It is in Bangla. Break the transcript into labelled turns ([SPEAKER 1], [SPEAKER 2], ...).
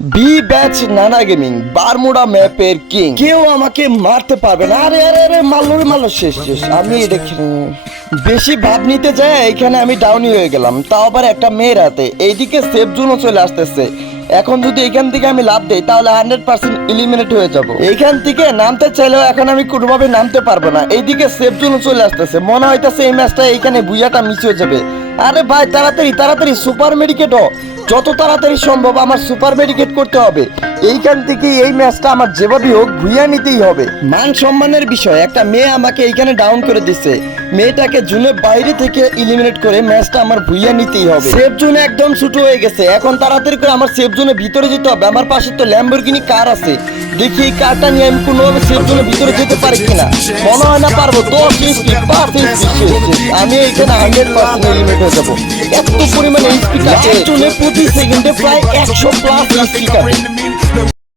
[SPEAKER 1] বি ব্যাচ নানা গেমিং, বারমুডা ম্যাপের কিং। কেউ আমাকে মারতে পারবে না। আরে আরে আরে মারলো রে শেষ শেষ। আমি দেখি। বেশি ভাব নিতে যাই এখানে আমি ডাউনই হয়ে গেলাম। তাও আবার একটা মেয়ের হাতে। এইদিকে সেফ জোনও চলে আসতেছে। এখন যদি এখান থেকে আমি লাভ দেই, তাহলে হান্ড্রেড পার্সেন্ট ইলিমিনেট হয়ে যাব। এইখান থেকে নামতে চাইলেও এখন আমি কোনোভাবে নামতে পারব না। এইদিকে সেফ জোনও চলে আসতেছে। মনে হইতেছে এই ম্যাচটা এইখানে বুইয়াটা মিস যাবে। আরে ভাই, তাড়াতাড়ি তাড়াতাড়ি সুপার মেডিকেট হ যত তাড়াতাড়ি সম্ভব আমার সুপার মেডিকেট করতে হবে। এইখান থেকে এই ম্যাচটা আমার যেভাবে হোক ভুইয়া নিতেই হবে। মান সম্মানের বিষয় একটা মেয়ে আমাকে এইখানে ডাউন করে দিচ্ছে মেয়েটাকে জুনের বাইরে থেকে ইলিমিনেট করে ম্যাচটা আমার ভুইয়া নিতেই হবে। সেফ জোন একদম ছোট হয়ে গেছে। এখন তাড়াতাড়ি করে আমার সেফ জোনের ভিতরে যেতে হবে। আমার পাশে তো ল্যাম্বরগিনি কার আছে। দেখি এই কারটা নিয়ে আমি কোনোভাবে সেফ জোনের ভিতরে যেতে পারি কিনা। মনে হয় না পারব। দশ ইঞ্চি পাঁচ ইঞ্চি। আমি এখানে হান্ড্রেড পার্সেন্ট এলিমিনেট হয়ে যাব। এত পরিমাণে স্পিড আছে। জোনে প্রতি সেকেন্ডে প্রায় একশো প্লাস স্পিড আছে